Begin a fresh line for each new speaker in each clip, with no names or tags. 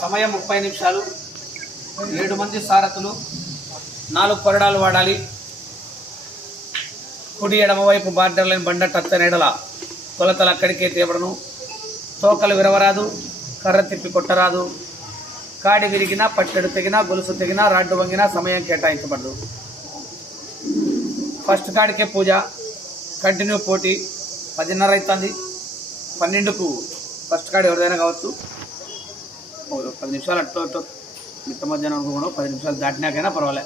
సమయం ముప్పై నిమిషాలు. ఏడు మంది సారథులు నాలుగు కొరడాలు వాడాలి. కుడి ఎడమవైపు బార్డర్లైన్ బండ టచ్చనేడల కొలతలు అక్కడికే తేవడను తోకలు విరవరాదు కర్ర తిప్పి కొట్టరాదు. కాడి విరిగినా పట్టెడు తెగినా గొలుసు తెగినా రాడ్డు వంగినా సమయం కేటాయించబడదు. ఫస్ట్ కాడికే పూజ కంటిన్యూ పోటీ పదిన్నర అవుతుంది పన్నెండుకు ఫస్ట్ కాడి ఎవరిదైనా కావచ్చు. పది నిమిషాలు అట్టు అట్టు మిట్ట మధ్యాహ్నం అనుకోకుండా పది నిమిషాలు దాటినాకైనా పర్వాలే.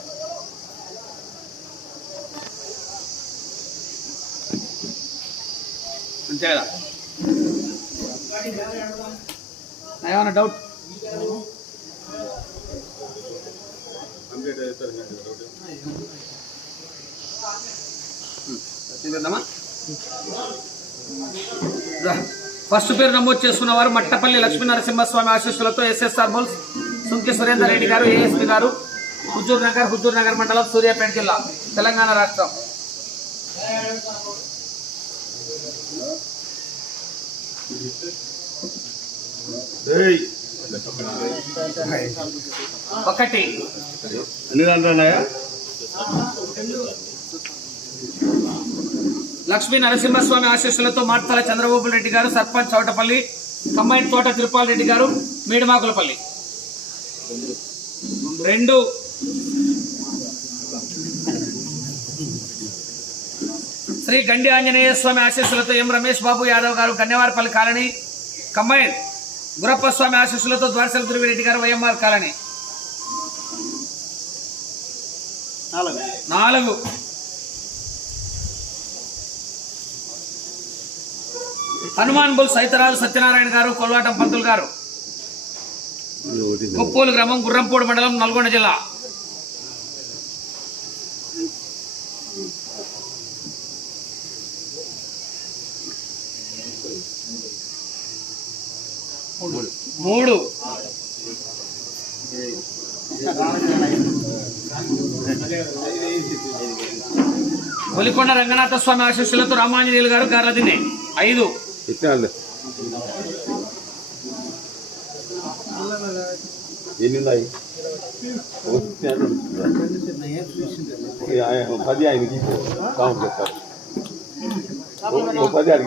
అంతే కదా? ఏమన్నా డౌట్. ఫస్ట్ పేరు నమోదు చేసుకున్న వారు మట్టపల్లి లక్ష్మీ నరసింహస్వామి ఆశీస్సులతో ఎస్ఎస్ఆర్ బోల్స్ సుంకి సురేందర్ రెడ్డి గారు ఏఎస్పీ గారు హుజూర్ నగర్ హుజూర్ నగర్ మండలం సూర్యాపేట జిల్లా తెలంగాణ రాష్ట్రం. ఒకటి.
ఎన్ని దాంట్లో ఉన్నాయా?
లక్ష్మీ నరసింహస్వామి ఆశీస్సులతో మార్తల చంద్రబాబు రెడ్డి గారు సర్పంచ్ చౌటపల్లి కమ్మాయి తోట తిరుపాల్ రెడ్డి గారు మీడమాకులపల్లి. రెండు. శ్రీ గండి ఆంజనేయ స్వామి ఆశీస్సులతో ఎం రమేష్ బాబు యాదవ్ గారు గన్నేవారపల్లి కాలనీ కమ్మాయి గురప్ప స్వామి ఆశీస్సులతో ద్వారసల గురువిరెడ్డి గారు వైఎంఆర్ కాలనీ. నాలుగు. హనుమాన్ బుల్ సైతరాజు సత్యనారాయణ గారు కొల్వాటం పంతులు గారు. కొప్పోలు గ్రామం గుర్రంపూడి మండలం నల్గొండ జిల్లా. మూడు. ఒలికొండ రంగనాథ స్వామి ఆశీస్సులతో రామాంజనేయులు గారు గార్లదిన్నే ఐదు.
ఇచ్చాను ఎన్ని పది ఆయనకి చేస్తారు పది ఆయనకి